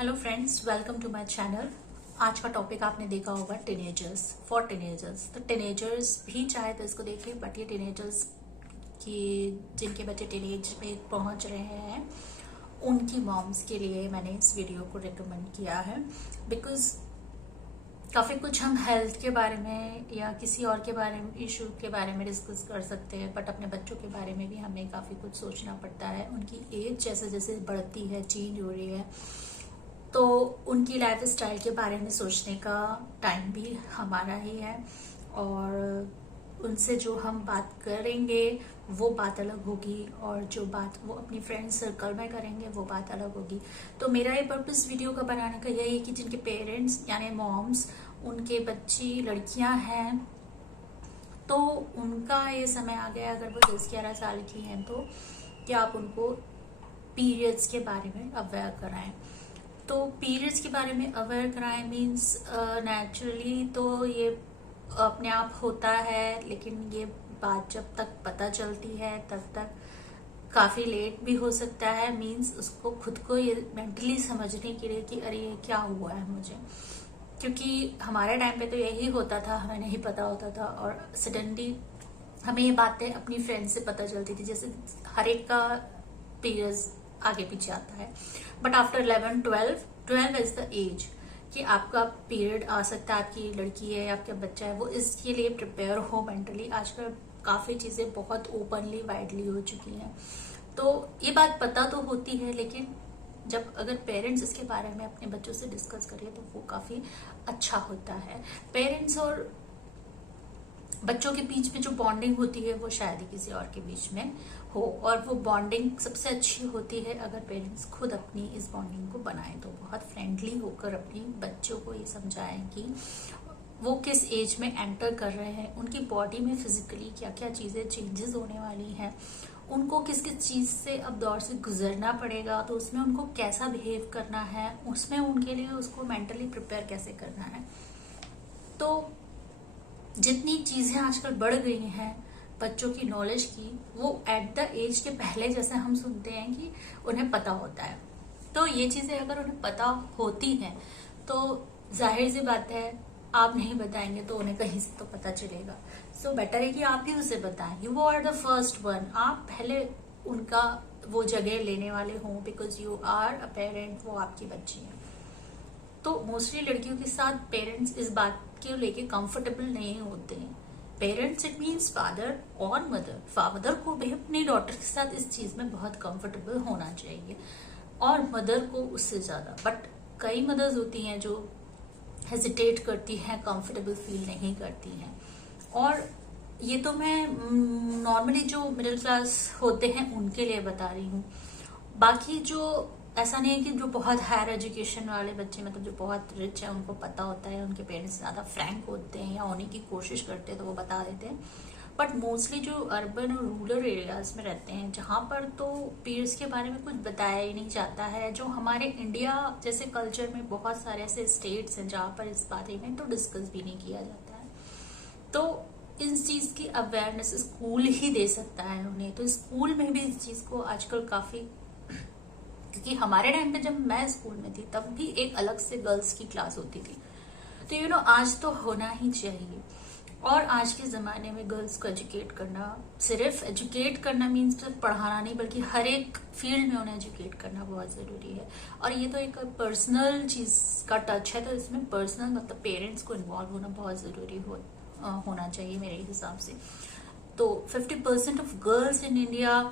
Hello friends, welcome to my channel. आज का topic आपने देखा होगा टीनेजर्स, फॉर टीनेजर्स। तो टीनेजर्स भी चाहे तो इसको देख लें, बट ये टीनेजर्स की जिनके बच्चे टीनेज में पहुंच रहे हैं उनकी मॉम्स के लिए मैंने इस वीडियो को रिकमेंड किया है। बिकॉज काफ़ी कुछ हम हेल्थ के बारे में या किसी और के बारे में, इशू के बारे में डिस्कस कर सकते हैं, बट अपने बच्चों के बारे में भी हमें काफ़ी कुछ सोचना पड़ता है। उनकी एज जैसे जैसे बढ़ती है, चेंज हो रही है, तो उनकी लाइफ स्टाइल के बारे में सोचने का टाइम भी हमारा ही है। और उनसे जो हम बात करेंगे वो बात अलग होगी, और जो बात वो अपनी फ्रेंड सर्कल में करेंगे वो बात अलग होगी। तो मेरा ये पर्पस वीडियो का बनाने का यही है कि जिनके पेरेंट्स यानी मॉम्स, उनके बच्ची लड़कियां हैं, तो उनका ये समय आ गया, अगर वो 10-11 साल की हैं, तो कि आप उनको पीरियड्स के बारे में अवेयर कराएं। तो पीरियड्स के बारे में अवेयर कराएं मीन्स नेचुरली तो ये अपने आप होता है, लेकिन ये बात जब तक पता चलती है तब तक काफ़ी लेट भी हो सकता है। मीन्स उसको खुद को ये मेंटली समझने के लिए कि अरे ये क्या हुआ है मुझे, क्योंकि हमारे टाइम पे तो यही होता था, हमें नहीं पता होता था, और सडनली हमें ये बातें अपनी फ्रेंड से पता चलती थी। जैसे हर एक का पीरियड्स आगे पीछे आता है, but after 11-12 is the age कि आपका पीरियड आ सकता है, आपकी लड़की है, आपका बच्चा है, वो इसके लिए प्रिपेयर हो मेंटली। आजकल काफ़ी चीज़ें बहुत ओपनली वाइडली हो चुकी हैं, तो ये बात पता तो होती है, लेकिन जब अगर पेरेंट्स इसके बारे में अपने बच्चों से डिस्कस करें तो वो काफ़ी अच्छा होता है। पेरेंट्स और बच्चों के बीच में जो बॉन्डिंग होती है वो शायद ही किसी और के बीच में हो, और वो बॉन्डिंग सबसे अच्छी होती है अगर पेरेंट्स खुद अपनी इस बॉन्डिंग को बनाएं। तो बहुत फ्रेंडली होकर अपनी बच्चों को ये समझाएं कि वो किस एज में एंटर कर रहे हैं, उनकी बॉडी में फिजिकली क्या क्या चीज़ें चेंजेस होने वाली हैं, उनको किस किस चीज़ से अब दौर से गुजरना पड़ेगा, तो उसमें उनको कैसा बिहेव करना है, उसमें उनके लिए उसको मेंटली प्रिपेयर कैसे करना है। तो जितनी चीज़ें आजकल बढ़ गई हैं बच्चों की नॉलेज की, वो एट द एज के पहले जैसे हम सुनते हैं कि उन्हें पता होता है। तो ये चीज़ें अगर उन्हें पता होती हैं तो जाहिर सी बात है, आप नहीं बताएंगे तो उन्हें कहीं से तो पता चलेगा। सो बेटर है कि आप ही उसे बताएं। You are the first one, आप पहले उनका वो जगह लेने वाले हों, because you are a parent, वो आपकी बच्ची है। तो मोस्टली लड़कियों के साथ पेरेंट्स इस बात के लेके कंफर्टेबल नहीं होते हैं। पेरेंट्स इट मीन्स फादर और मदर, फादर को भी अपनी डॉटर के साथ इस चीज में बहुत कंफर्टेबल होना चाहिए, और मदर को उससे ज्यादा। बट कई मदर्स होती हैं जो हेजिटेट करती हैं, कंफर्टेबल फील नहीं करती हैं। और ये तो मैं नॉर्मली जो मिडिल क्लास होते हैं उनके लिए बता रही हूँ। बाकी जो ऐसा नहीं है कि जो बहुत हायर एजुकेशन वाले बच्चे, मतलब जो बहुत रिच है, उनको पता होता है, उनके पेरेंट्स ज्यादा फ्रैंक होते हैं या होने की कोशिश करते हैं तो वो बता देते हैं। बट मोस्टली जो अर्बन और रूरल एरियाज में रहते हैं, जहाँ पर तो पीरियड्स के बारे में कुछ बताया ही नहीं जाता है। जो हमारे इंडिया जैसे कल्चर में बहुत सारे ऐसे स्टेट्स हैं जहाँ पर इस बारे में तो डिस्कस भी नहीं किया जाता है। तो इस चीज की अवेयरनेस स्कूल ही दे सकता है उन्हें। तो स्कूल में भी इस चीज को आजकल काफी, क्योंकि हमारे टाइम पे जब मैं स्कूल में थी तब भी एक अलग से गर्ल्स की क्लास होती थी। तो आज तो होना ही चाहिए। और आज के ज़माने में गर्ल्स को एजुकेट करना, सिर्फ एजुकेट करना मीन्स सिर्फ पढ़ाना नहीं, बल्कि हर एक फील्ड में उन्हें एजुकेट करना बहुत ज़रूरी है। और ये तो एक पर्सनल चीज़ का टच है, तो इसमें पर्सनल मतलब पेरेंट्स को इन्वॉल्व होना बहुत ज़रूरी होना चाहिए मेरे हिसाब से। तो 50% of girls in India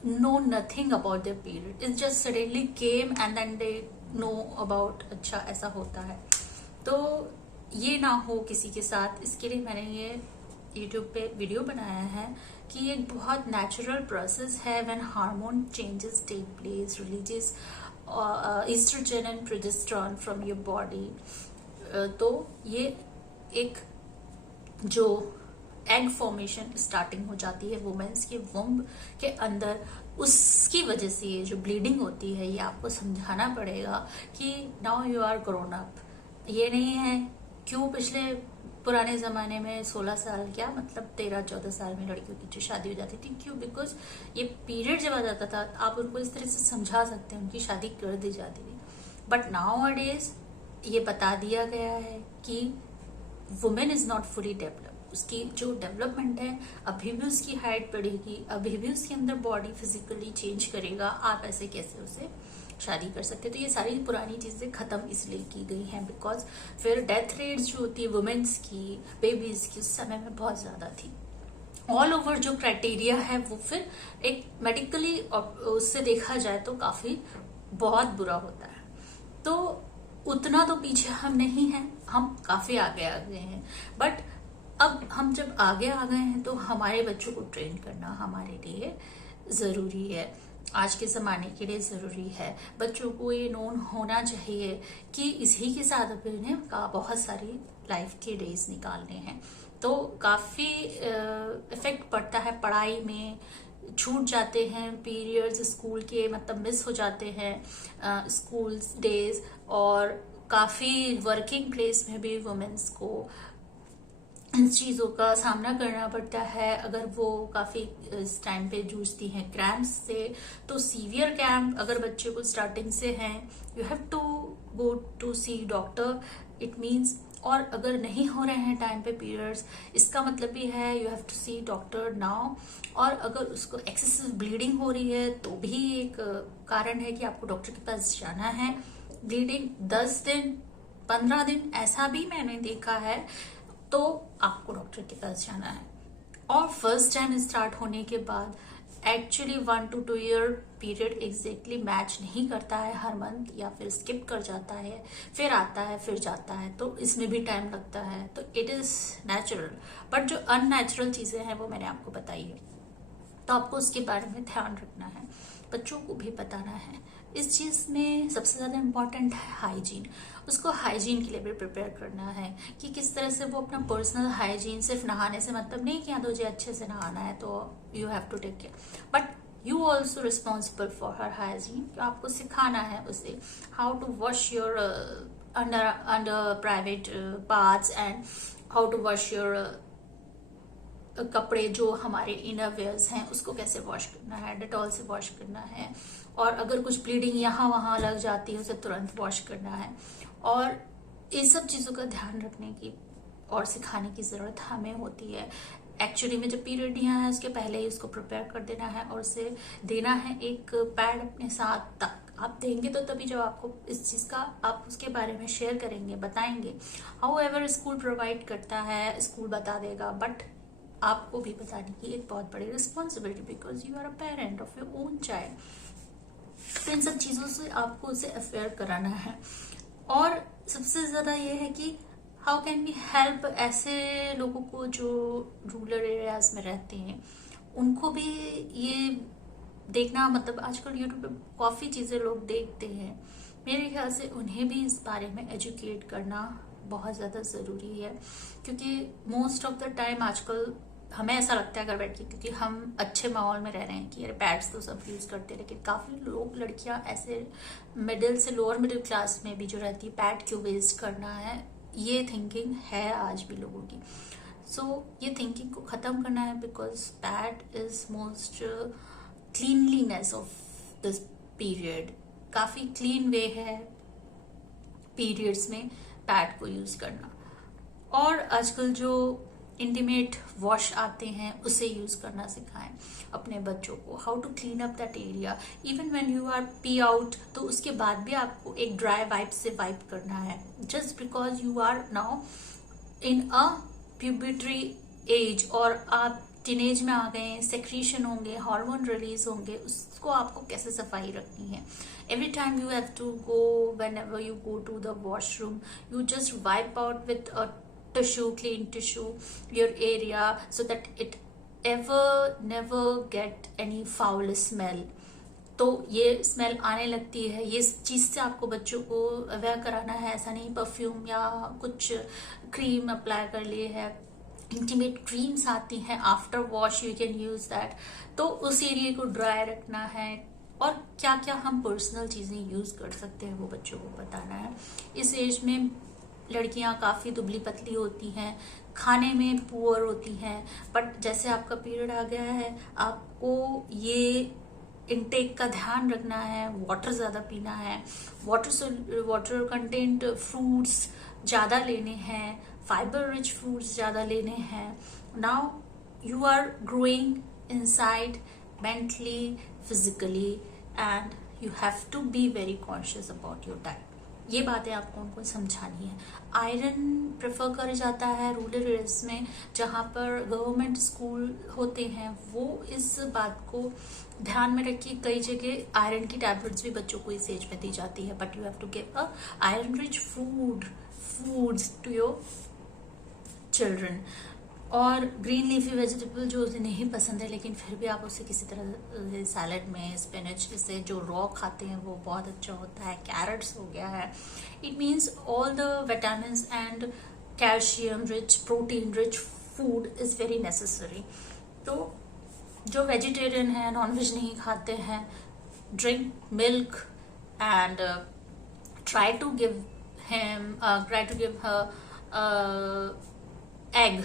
know nothing about their period. It just suddenly came and then they know about अच्छा ऐसा होता है। तो ये ना हो किसी के साथ, इसके लिए मैंने ये YouTube पे वीडियो बनाया है कि ये एक बहुत नेचुरल प्रोसेस है। When hormone changes take place, releases estrogen and progesterone from your body, तो ये एक जो एग फॉर्मेशन स्टार्टिंग हो जाती है वुमेन्स के वुम्ब के अंदर, उसकी वजह से ये जो ब्लीडिंग होती है, ये आपको समझाना पड़ेगा कि now you are grown up. ये नहीं है क्यों पिछले पुराने जमाने में 16 साल, क्या मतलब 13-14 साल में लड़कियों की जो शादी हो जाती थी, क्यों? बिकॉज ये पीरियड जब आ जाता था आप उनको इस तरह से समझा सकते हैं, उनकी शादी कर दी जाती थी। बट नाउ डेज ये बता दिया गया है कि women is not fully developed, उसकी जो डेवलपमेंट है अभी भी उसकी हाइट बढ़ेगी, अभी भी उसके अंदर बॉडी फिजिकली चेंज करेगा, आप ऐसे कैसे उसे शादी कर सकते हैं। तो ये सारी पुरानी चीजें खत्म इसलिए की गई हैं बिकॉज फिर डेथ रेट्स जो होती है वुमेन्स की, बेबीज की, उस समय में बहुत ज्यादा थी। ऑल ओवर जो क्राइटेरिया है वो फिर एक मेडिकली उससे देखा जाए तो काफी बहुत बुरा होता है। तो उतना तो पीछे हम नहीं हैं, हम काफी आगे आ गए हैं। बट अब हम जब आगे आ गए हैं तो हमारे बच्चों को ट्रेन करना हमारे लिए जरूरी है, आज के जमाने के लिए जरूरी है। बच्चों को ये नोन होना चाहिए कि इसी के साथ अपने का बहुत सारी लाइफ के डेज निकालने हैं। तो काफी इफेक्ट पड़ता है पढ़ाई में, छूट जाते हैं पीरियड्स स्कूल के, मतलब मिस हो जाते हैं स्कूल डेज, और काफी वर्किंग प्लेस में भी वुमेन्स को इन चीजों का सामना करना पड़ता है। अगर वो काफी इस टाइम पे जूझती हैं क्रैम्प्स से, तो सीवियर क्रैम्प अगर बच्चे को स्टार्टिंग से हैं, you have to go to see doctor, it means. और अगर नहीं हो रहे हैं टाइम पे पीरियड्स, इसका मतलब भी है you have to see doctor now. और अगर उसको एक्सेसिव ब्लीडिंग हो रही है तो भी एक कारण है कि आपको डॉक्टर के पास जाना है। ब्लीडिंग 10 दिन 15 दिन ऐसा भी मैंने देखा है, तो आपको डॉक्टर के पास जाना है। और फर्स्ट टाइम स्टार्ट होने के बाद actually 1 to 2 year period exactly match नहीं करता है हर मंथ, या फिर स्किप कर जाता है, फिर आता है फिर जाता है, तो इसमें भी टाइम लगता है। तो इट इज नेचुरल, बट जो अननेचुरल चीजें हैं वो मैंने आपको बताई है, तो आपको उसके बारे में ध्यान रखना है, बच्चों को भी बताना है। इस चीज में सबसे ज्यादा इम्पोर्टेंट है हाइजीन, उसको हाइजीन के लिए भी प्रिपेयर करना है कि किस तरह से वो अपना पर्सनल हाइजीन, सिर्फ नहाने से मतलब नहीं कि हाँ तुझे अच्छे से नहाना है तो you have to take care, but you also responsible for her hygiene. आपको सिखाना है उसे how to wash your under private parts and how to wash your कपड़े जो हमारे इनर वेयर्स हैं उसको कैसे वॉश करना है, डेटॉल से वॉश करना है। और अगर कुछ ब्लीडिंग यहाँ वहां लग जाती है उसे तुरंत वॉश करना है। और इन सब चीजों का ध्यान रखने की और सिखाने की जरूरत हमें होती है। एक्चुअली में जब पीरियड यहाँ है उसके पहले ही उसको प्रिपेयर कर देना है और उसे देना है एक पैड अपने साथ। तक आप देंगे तो तभी जब आपको इस चीज का आप उसके बारे में शेयर करेंगे, बताएंगे। हाउएवर स्कूल प्रोवाइड करता है, स्कूल बता देगा, बट आपको भी बताने की एक बहुत बड़ी responsibility, because you are a parent of your own child. तो इन सब चीजों से आपको उसे अफेयर कराना है। और सबसे ज्यादा ये है कि हाउ कैन वी हेल्प ऐसे लोगों को जो रूरल एरियाज में रहते हैं, उनको भी ये देखना, मतलब आजकल यूट्यूब पे काफी चीजें लोग देखते हैं, मेरे ख्याल से उन्हें भी इस बारे में एजुकेट करना बहुत ज्यादा जरूरी है। क्योंकि मोस्ट ऑफ द टाइम आजकल हमें ऐसा लगता है घर बैठ के, क्योंकि हम अच्छे माहौल में रह रहे हैं कि अरे पैड्स तो सब यूज करते हैं, लेकिन काफी लोग, लड़कियां ऐसे मिडिल से लोअर मिडिल क्लास में भी जो रहती है पैड क्यों वेस्ट करना है, ये थिंकिंग है आज भी लोगों की। सो ये थिंकिंग को खत्म करना है, because pad is most cleanliness of this period. काफी क्लीन वे है पीरियड्स में पैड को यूज करना। और आजकल जो इंटीमेट वॉश आते हैं उसे यूज करना सिखाएं अपने बच्चों को, how to clean up that area. Even when you are pee out, तो उसके बाद भी आपको एक ड्राई वाइप से वाइप करना है, just because you are now in a puberty age, और आप टीनेज में आ गए, सेक्रीशन होंगे, हार्मोन रिलीज होंगे, उसको आपको कैसे सफाई रखनी है। Every time you have to go, whenever you go to the washroom, you just wipe out with a tissue, clean tissue, your area, so that it never get any foul smell। तो ये smell आने लगती है, ये चीज से आपको बच्चों को अवेयर कराना है। ऐसा नहीं परफ्यूम या कुछ क्रीम अप्लाई कर लिए है, इंटीमेट क्रीम्स आती हैं, after wash you can use that. तो उस एरिया को ड्राई रखना है, और क्या क्या हम पर्सनल चीजें यूज कर सकते हैं वो बच्चों को बताना है। इस एज में लड़कियां काफी दुबली पतली होती हैं, खाने में पुअर होती हैं, बट जैसे आपका पीरियड आ गया है, आपको ये इनटेक का ध्यान रखना है, वाटर ज़्यादा पीना है, वाटर कंटेंट फ्रूट्स ज़्यादा लेने हैं, फाइबर रिच फ्रूट्स ज़्यादा लेने हैं. Now you are growing inside mentally, physically, and you have to be very conscious about your diet. ये बातें आपको उनको समझानी है. आयरन प्रेफर करा जाता है रूरल एरियाज में जहाँ पर गवर्नमेंट स्कूल होते हैं, वो इस बात को ध्यान में रखिए. कई जगह आयरन की टैबलेट्स भी बच्चों को इस एज में दी जाती है, but you have to give a iron rich foods to your children. और ग्रीन लीफी वेजिटेबल जो उसे नहीं पसंद है, लेकिन फिर भी आप उसे किसी तरह सैलड में, स्पिनच से जो रॉ खाते हैं वो बहुत अच्छा होता है. कैरेट्स हो गया है. It means all the vitamins and calcium rich, protein rich food is very necessary. तो जो वेजिटेरियन है, नॉनवेज नहीं खाते हैं, drink milk and try to give her egg.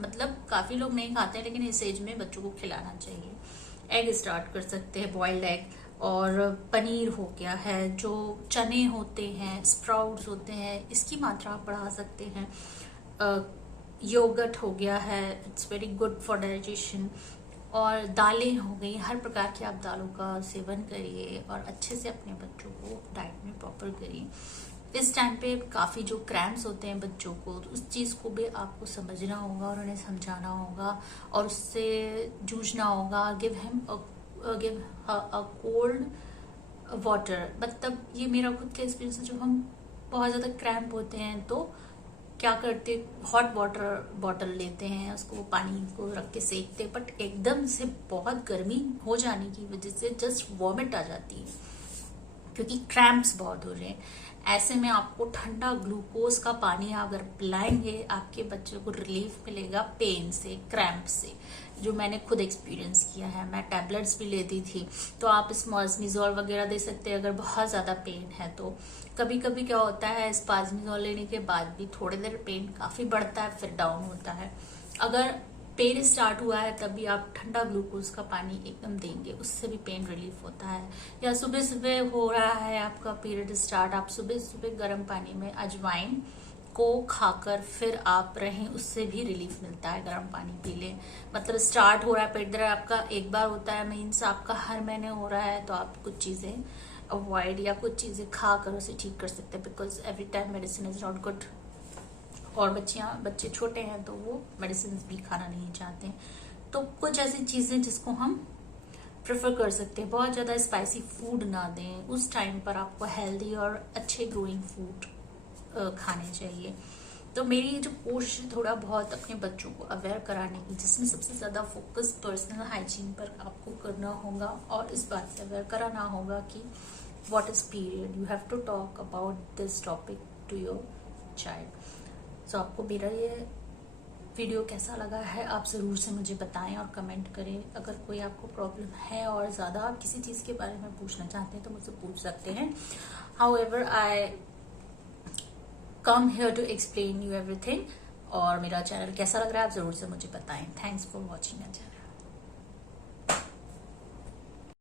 मतलब काफी लोग नहीं खाते हैं, लेकिन इस एज में बच्चों को खिलाना चाहिए. एग स्टार्ट कर सकते हैं, बॉइल्ड एग. और पनीर हो गया है, जो चने होते हैं, स्प्राउट्स होते हैं, इसकी मात्रा आप बढ़ा सकते हैं. योगर्ट हो गया है, it's very good for digestion. और दालें हो गई, हर प्रकार की आप दालों का सेवन करिए और अच्छे से अपने बच्चों को डाइट में प्रॉपर करिए. इस टाइम पे काफ़ी जो क्रैम्प्स होते हैं बच्चों को, तो उस चीज़ को भी आपको समझना होगा और उन्हें समझाना होगा और उससे जूझना होगा. Give a cold water. मतलब ये मेरा खुद का एक्सपीरियंस है. जब हम बहुत ज़्यादा क्रैम्प होते हैं तो क्या करते, हॉट वाटर बॉटल लेते हैं, उसको पानी को रख के सेकते हैं, बट एकदम से बहुत गर्मी हो जाने की वजह से जस्ट वॉमिट आ जाती है क्योंकि क्रैम्प्स बहुत हो रहे हैं. ऐसे में आपको ठंडा ग्लूकोज का पानी अगर पिलाएंगे, आपके बच्चे को रिलीफ मिलेगा पेन से, क्रैम्प से, जो मैंने खुद एक्सपीरियंस किया है. मैं टैबलेट्स भी लेती थी, तो आप स्पाजमिजोल वगैरह दे सकते हैं अगर बहुत ज़्यादा पेन है तो. कभी कभी क्या होता है, स्पाजमिजोल लेने के बाद भी थोड़ी देर पेन काफ़ी बढ़ता है, फिर डाउन होता है. अगर पेन स्टार्ट हुआ है तभी आप ठंडा ग्लूकोज का पानी एकदम देंगे, उससे भी पेन रिलीफ होता है. या सुबह सुबह हो रहा है आपका पीरियड स्टार्ट, आप सुबह सुबह गर्म पानी में अजवाइन को खाकर फिर आप रहें, उससे भी रिलीफ मिलता है. गर्म पानी पी लें. मतलब स्टार्ट हो रहा है पेट दर्द आपका, एक बार होता है, मीन्स आपका हर महीने हो रहा है, तो आप कुछ चीज़ें अवॉइड या कुछ चीज़ें खा कर उसे ठीक कर सकते हैं. Because every time medicine is not good. और बच्चे छोटे हैं तो वो मेडिसिन भी खाना नहीं चाहते. तो कुछ ऐसी चीजें जिसको हम प्रेफर कर सकते हैं. बहुत ज्यादा स्पाइसी फूड ना दें. उस टाइम पर आपको हेल्दी और अच्छे ग्रोइंग फूड खाने चाहिए. तो मेरी जो कोशिश है थोड़ा बहुत अपने बच्चों को अवेयर कराने की, जिसमें सबसे ज्यादा फोकस पर्सनल हाइजीन पर आपको करना होगा और इस बात से अवेयर कराना होगा कि what is period. You have to talk about this topic to your child. So आपको मेरा ये वीडियो कैसा लगा है आप ज़रूर से मुझे बताएं और कमेंट करें. अगर कोई आपको प्रॉब्लम है और ज़्यादा आप किसी चीज़ के बारे में पूछना चाहते हैं तो मुझसे पूछ सकते हैं. However I come here to explain you everything. और मेरा चैनल कैसा लग रहा है आप ज़रूर से मुझे बताएं. Thanks for watching my channel.